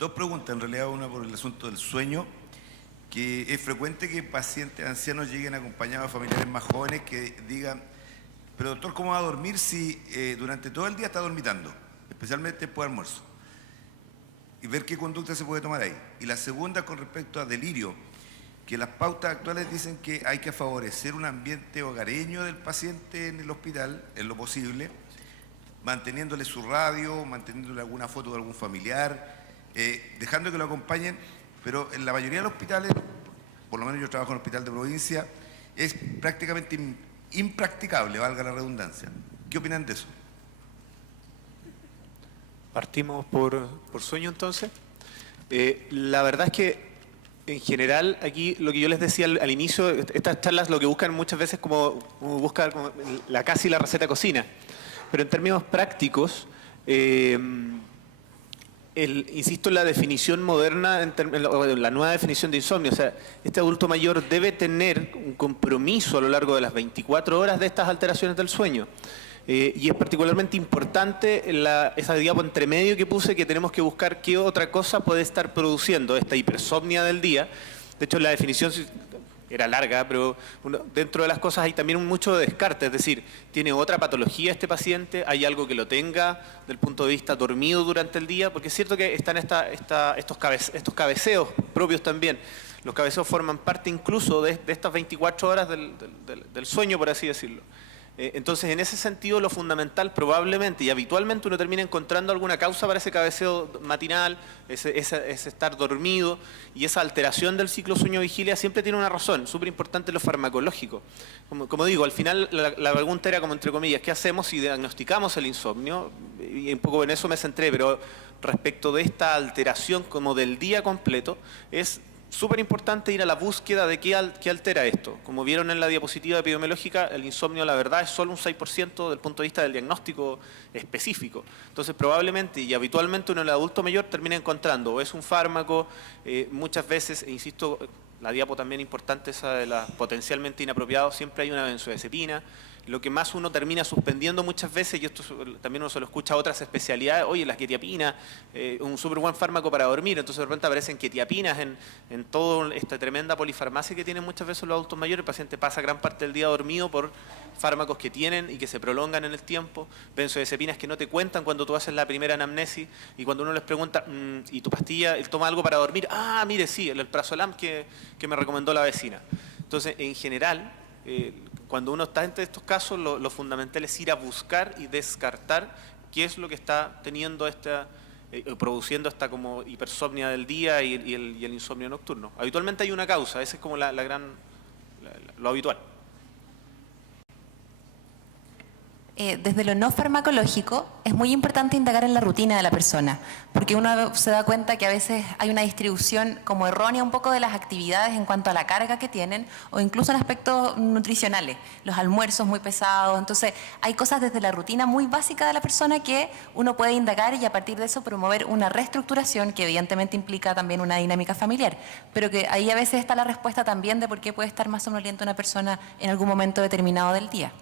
Dos preguntas, en realidad una por el asunto del sueño, que es frecuente que pacientes ancianos lleguen acompañados de familiares más jóvenes que digan, pero doctor, ¿cómo va a dormir si durante todo el día está dormitando? Especialmente después de almuerzo. Y ver qué conducta se puede tomar ahí. Y la segunda con respecto a delirio, que las pautas actuales dicen que hay que favorecer un ambiente hogareño del paciente en el hospital, en lo posible, manteniéndole su radio, manteniéndole alguna foto de algún familiar, dejando que lo acompañen, pero en la mayoría de los hospitales, por lo menos yo trabajo en un hospital de provincia, es prácticamente impracticable, valga la redundancia. ¿Qué opinan de eso? Partimos por sueño entonces. La verdad es que en general aquí lo que yo les decía al inicio, estas charlas lo que buscan muchas veces como buscar como la casa y la receta de cocina. Pero en términos prácticos, insisto en la definición moderna, en la nueva definición de insomnio. O sea, este adulto mayor debe tener un compromiso a lo largo de las 24 horas de estas alteraciones del sueño. Y es particularmente importante esa diapo entre medio que puse, que tenemos que buscar qué otra cosa puede estar produciendo esta hipersomnia del día. De hecho, la definición era larga, pero dentro de las cosas hay también mucho de descarte, es decir, ¿tiene otra patología este paciente? ¿Hay algo que lo tenga del punto de vista dormido durante el día? Porque es cierto que están estos cabeceos propios también. Los cabeceos forman parte incluso de estas 24 horas del sueño, por así decirlo. Entonces, en ese sentido, lo fundamental probablemente y habitualmente uno termina encontrando alguna causa para ese cabeceo matinal, ese estar dormido, y esa alteración del ciclo sueño-vigilia siempre tiene una razón, súper importante lo farmacológico. Como digo, al final la pregunta era como entre comillas, ¿qué hacemos si diagnosticamos el insomnio? Y un poco en eso me centré, pero respecto de esta alteración como del día completo, es súper importante ir a la búsqueda de qué altera esto. Como vieron en la diapositiva epidemiológica, el insomnio, la verdad, es solo un 6% del punto de vista del diagnóstico específico. Entonces, probablemente y habitualmente uno en el adulto mayor termina encontrando o es un fármaco, muchas veces, e insisto, la diapo también importante, esa de las potencialmente inapropiados, siempre hay una benzodiazepina. Lo que más uno termina suspendiendo muchas veces, y esto también uno se lo escucha a otras especialidades, oye, la quetiapina, un súper buen fármaco para dormir, entonces de repente aparecen quetiapinas en toda esta tremenda polifarmacia que tienen muchas veces los adultos mayores. El paciente pasa gran parte del día dormido por fármacos que tienen y que se prolongan en el tiempo, benzodiazepinas que no te cuentan cuando tú haces la primera anamnesis, y cuando uno les pregunta, ¿y tu pastilla, él toma algo para dormir? Ah, mire, sí, el Prazolam que me recomendó la vecina. Entonces, en general, cuando uno está entre estos casos, lo fundamental es ir a buscar y descartar qué es lo que está teniendo produciendo esta como hipersomnia del día y el insomnio nocturno. Habitualmente hay una causa, esa es como lo habitual. Desde lo no farmacológico, es muy importante indagar en la rutina de la persona, porque uno se da cuenta que a veces hay una distribución como errónea un poco de las actividades en cuanto a la carga que tienen, o incluso en aspectos nutricionales, los almuerzos muy pesados. Entonces, hay cosas desde la rutina muy básica de la persona que uno puede indagar y a partir de eso promover una reestructuración que evidentemente implica también una dinámica familiar, pero que ahí a veces está la respuesta también de por qué puede estar más somnolienta una persona en algún momento determinado del día.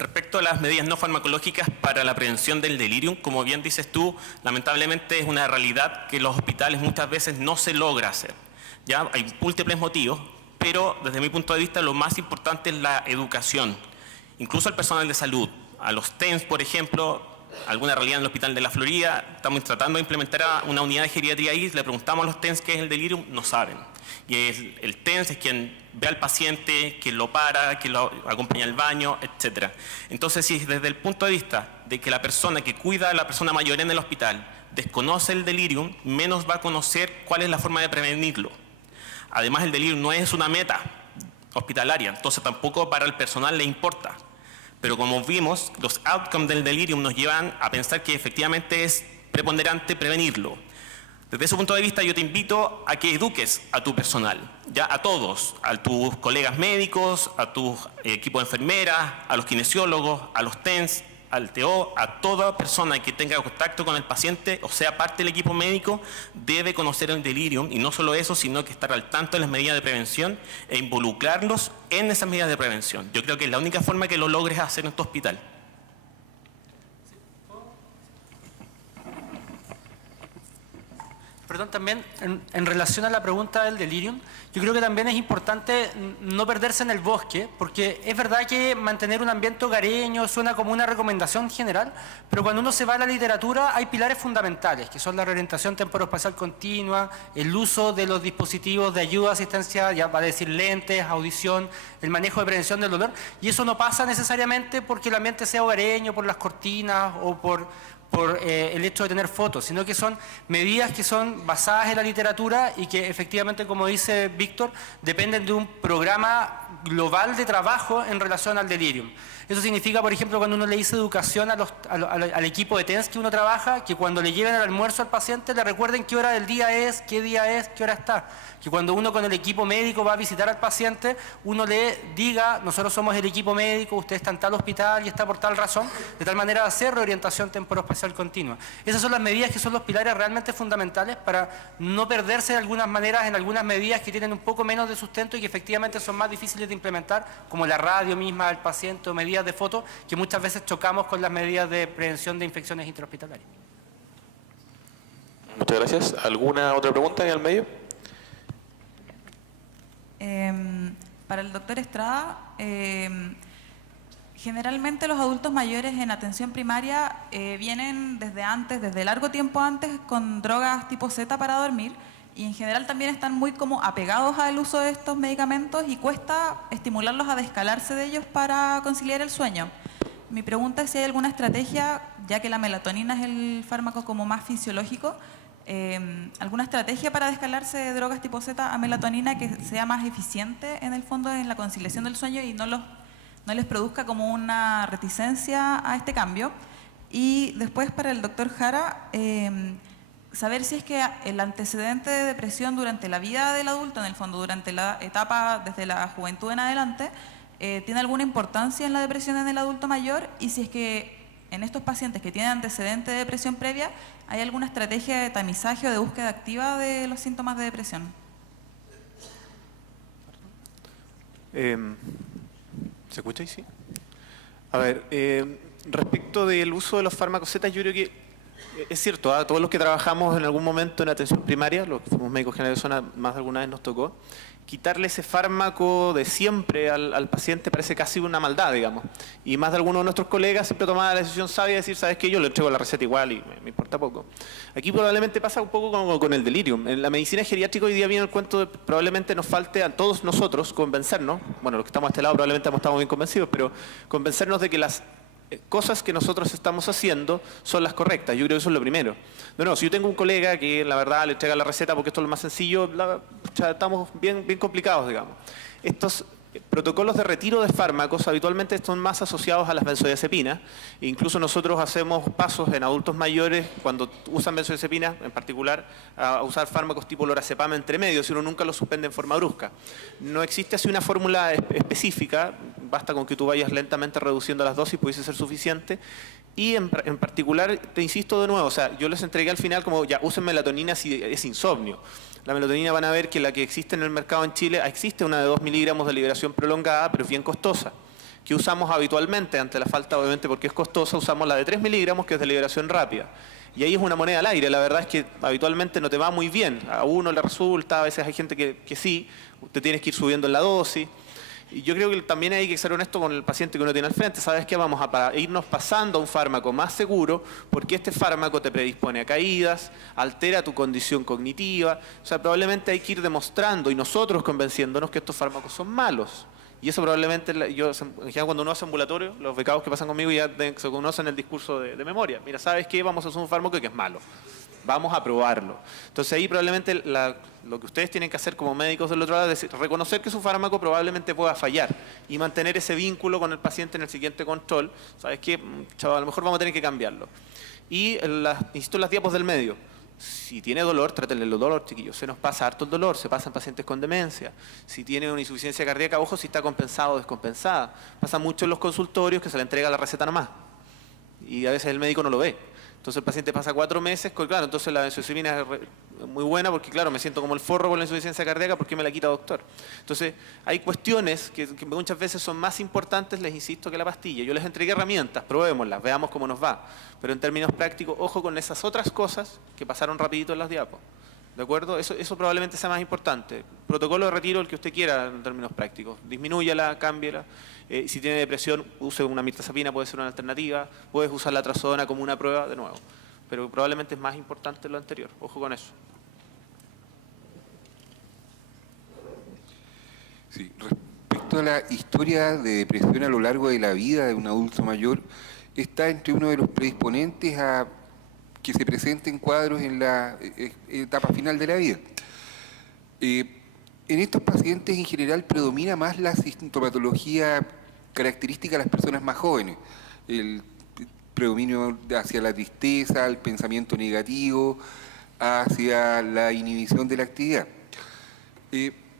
Respecto a las medidas no farmacológicas para la prevención del delirium, como bien dices tú, lamentablemente es una realidad que en los hospitales muchas veces no se logra hacer. Ya hay múltiples motivos, pero desde mi punto de vista lo más importante es la educación. Incluso al personal de salud, a los TENS, por ejemplo, alguna realidad en el Hospital de la Florida, estamos tratando de implementar una unidad de geriatría ahí, le preguntamos a los TENS qué es el delirium, no saben. Y el TENS es quien ve al paciente, quien lo para, quien lo acompaña al baño, etc. Entonces, si desde el punto de vista de que la persona que cuida a la persona mayor en el hospital desconoce el delirium, menos va a conocer cuál es la forma de prevenirlo. Además, el delirium no es una meta hospitalaria, entonces tampoco para el personal le importa. Pero como vimos, los outcomes del delirium nos llevan a pensar que efectivamente es preponderante prevenirlo. Desde ese punto de vista yo te invito a que eduques a tu personal, ya a todos, a tus colegas médicos, a tu equipo de enfermeras, a los kinesiólogos, a los TENS, al TO, a toda persona que tenga contacto con el paciente o sea parte del equipo médico debe conocer el delirium, y no solo eso, sino que estar al tanto de las medidas de prevención e involucrarlos en esas medidas de prevención. Yo creo que es la única forma que lo logres hacer en tu hospital. Perdón, también en relación a la pregunta del delirium, yo creo que también es importante no perderse en el bosque, porque es verdad que mantener un ambiente hogareño suena como una recomendación general, pero cuando uno se va a la literatura hay pilares fundamentales, que son la reorientación temporoespacial continua, el uso de los dispositivos de ayuda, asistencia, ya va a decir lentes, audición, el manejo de prevención del dolor, y eso no pasa necesariamente porque el ambiente sea hogareño, por las cortinas o por el hecho de tener fotos, sino que son medidas que son basadas en la literatura y que efectivamente, como dice Víctor, dependen de un programa global de trabajo en relación al delirium. Eso significa, por ejemplo, cuando uno le dice educación al equipo de TENS que uno trabaja, que cuando le lleven el almuerzo al paciente le recuerden qué hora del día es, qué hora está. Que cuando uno con el equipo médico va a visitar al paciente, uno le diga, nosotros somos el equipo médico, usted está en tal hospital y está por tal razón, de tal manera de hacer reorientación temporoespacial continua. Esas son las medidas que son los pilares realmente fundamentales para no perderse de algunas maneras en algunas medidas que tienen un poco menos de sustento y que efectivamente son más difíciles de implementar, como la radio misma del paciente o medidas de foto, que muchas veces chocamos con las medidas de prevención de infecciones intrahospitalarias. Muchas gracias. ¿Alguna otra pregunta en el medio? Para el doctor Estrada, generalmente los adultos mayores en atención primaria vienen desde largo tiempo antes con drogas tipo Z para dormir y en general también están muy como apegados al uso de estos medicamentos y cuesta estimularlos a descalarse de ellos para conciliar el sueño. Mi pregunta es si hay alguna estrategia, ya que la melatonina es el fármaco como más fisiológico, alguna estrategia para descalarse de drogas tipo Z a melatonina que sea más eficiente en el fondo en la conciliación del sueño y no les produzca como una reticencia a este cambio. Y después para el doctor Jara, saber si es que el antecedente de depresión durante la vida del adulto, en el fondo durante la etapa desde la juventud en adelante, tiene alguna importancia en la depresión en el adulto mayor y si es que en estos pacientes que tienen antecedente de depresión previa, ¿hay alguna estrategia de tamizaje o de búsqueda activa de los síntomas de depresión? ¿Se escucha ahí? Sí. A ver, respecto del uso de los fármacos Z, yo creo que es cierto, todos los que trabajamos en algún momento en atención primaria, los que fuimos médicos generales de zona, más de alguna vez nos tocó, quitarle ese fármaco de siempre al paciente parece casi una maldad, digamos. Y más de algunos de nuestros colegas siempre tomaban la decisión sabia de decir, ¿sabes qué? Yo le entrego la receta igual y me importa poco. Aquí probablemente pasa un poco como con el delirium. En la medicina geriátrica hoy día viene el cuento de probablemente nos falte a todos nosotros convencernos, bueno, los que estamos a este lado probablemente estamos bien convencidos, pero convencernos de que las cosas que nosotros estamos haciendo son las correctas. Yo creo que eso es lo primero. No, si yo tengo un colega que la verdad le entrega la receta porque esto es lo más sencillo, estamos bien complicados, digamos. Estos protocolos de retiro de fármacos habitualmente están más asociados a las benzodiazepinas. Incluso nosotros hacemos pasos en adultos mayores cuando usan benzodiazepinas, en particular a usar fármacos tipo lorazepam entre medio, si uno nunca lo suspende en forma brusca. No existe así una fórmula específica, basta con que tú vayas lentamente reduciendo las dosis, pudiese ser suficiente. Y en particular, te insisto de nuevo, o sea, yo les entregué al final como ya usen melatonina si es insomnio. La melatonina van a ver que la que existe en el mercado en Chile, existe una de 2 miligramos de liberación prolongada, pero es bien costosa. Que usamos habitualmente, ante la falta obviamente porque es costosa, usamos la de 3 miligramos que es de liberación rápida. Y ahí es una moneda al aire, la verdad es que habitualmente no te va muy bien. A uno le resulta, a veces hay gente que sí, te tienes que ir subiendo en la dosis. Y yo creo que también hay que ser honesto con el paciente que uno tiene al frente. ¿Sabes qué? Vamos a irnos pasando a un fármaco más seguro porque este fármaco te predispone a caídas, altera tu condición cognitiva. O sea, probablemente hay que ir demostrando y nosotros convenciéndonos que estos fármacos son malos. Y eso probablemente, yo, en general cuando uno hace ambulatorio, los becados que pasan conmigo ya se conocen el discurso de memoria. Mira, ¿sabes qué? Vamos a usar un fármaco que es malo. Vamos a probarlo. Entonces ahí probablemente lo que ustedes tienen que hacer como médicos del otro lado es reconocer que su fármaco probablemente pueda fallar y mantener ese vínculo con el paciente en el siguiente control. ¿Sabes qué? Chaval, a lo mejor vamos a tener que cambiarlo. Y insisto en las diapos del medio. Si tiene dolor, trátenle el dolor, chiquillos. Se nos pasa harto el dolor, se pasa en pacientes con demencia. Si tiene una insuficiencia cardíaca, ojo si está compensado o descompensada. Pasa mucho en los consultorios que se le entrega la receta nomás. Y a veces el médico no lo ve. Entonces el paciente pasa 4 meses, claro, entonces la benzodiazepina es muy buena porque claro, me siento como el forro con la insuficiencia cardíaca, ¿por qué me la quita, doctor? Entonces hay cuestiones que muchas veces son más importantes, les insisto, que la pastilla. Yo les entregué herramientas, probémoslas, veamos cómo nos va. Pero en términos prácticos, ojo con esas otras cosas que pasaron rapidito en las diapos. ¿De acuerdo? Eso probablemente sea más importante. Protocolo de retiro, el que usted quiera en términos prácticos. Disminúyala, cámbiela. Si tiene depresión, use una mirtazapina, puede ser una alternativa. Puedes usar la trazodona como una prueba, de nuevo. Pero probablemente es más importante lo anterior. Ojo con eso. Sí, respecto a la historia de depresión a lo largo de la vida de un adulto mayor, está entre uno de los predisponentes a que se presenten cuadros en la etapa final de la vida. En estos pacientes en general predomina más la sintomatología característica de las personas más jóvenes, el predominio hacia la tristeza, el pensamiento negativo, hacia la inhibición de la actividad.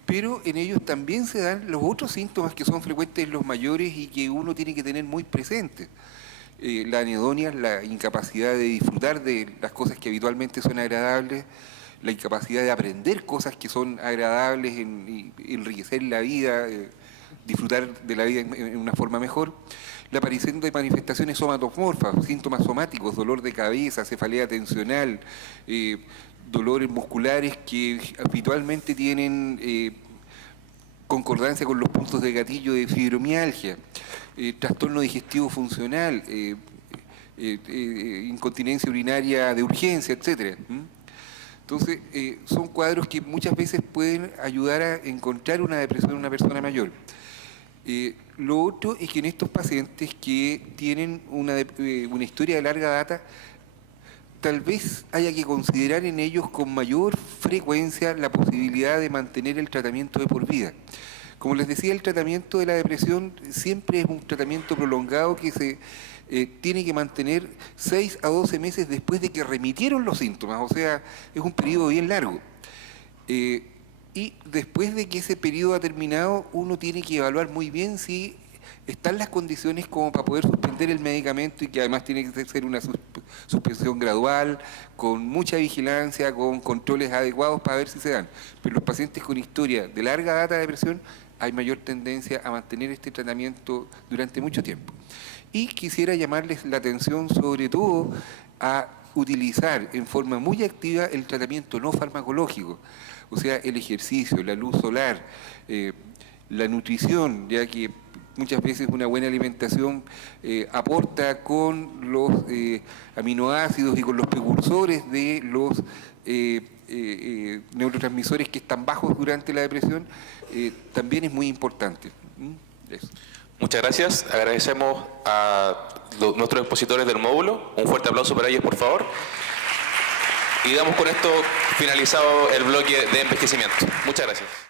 Pero en ellos también se dan los otros síntomas que son frecuentes en los mayores y que uno tiene que tener muy presentes. La anedonia, la incapacidad de disfrutar de las cosas que habitualmente son agradables, la incapacidad de aprender cosas que son agradables, enriquecer la vida, disfrutar de la vida en una forma mejor, la aparición de manifestaciones somatomorfas, síntomas somáticos, dolor de cabeza, cefalea tensional, dolores musculares que habitualmente tienen concordancia con los puntos de gatillo de fibromialgia, trastorno digestivo funcional, incontinencia urinaria de urgencia, etc. Entonces, son cuadros que muchas veces pueden ayudar a encontrar una depresión en una persona mayor. Lo otro es que en estos pacientes que tienen una historia de larga data, tal vez haya que considerar en ellos con mayor frecuencia la posibilidad de mantener el tratamiento de por vida. Como les decía, el tratamiento de la depresión siempre es un tratamiento prolongado que se tiene que mantener 6 a 12 meses después de que remitieron los síntomas, o sea, es un periodo bien largo. Y después de que ese periodo ha terminado, uno tiene que evaluar muy bien si están las condiciones como para poder suspender el medicamento y que además tiene que ser una suspensión gradual, con mucha vigilancia, con controles adecuados para ver si se dan. Pero los pacientes con historia de larga data de depresión hay mayor tendencia a mantener este tratamiento durante mucho tiempo. Y quisiera llamarles la atención sobre todo a utilizar en forma muy activa el tratamiento no farmacológico, o sea, el ejercicio, la luz solar, la nutrición, ya que muchas veces una buena alimentación aporta con los aminoácidos y con los precursores de los neurotransmisores que están bajos durante la depresión, también es muy importante. Eso. Muchas gracias. Agradecemos a nuestros expositores del módulo. Un fuerte aplauso para ellos, por favor. Y damos con esto finalizado el bloque de envejecimiento. Muchas gracias.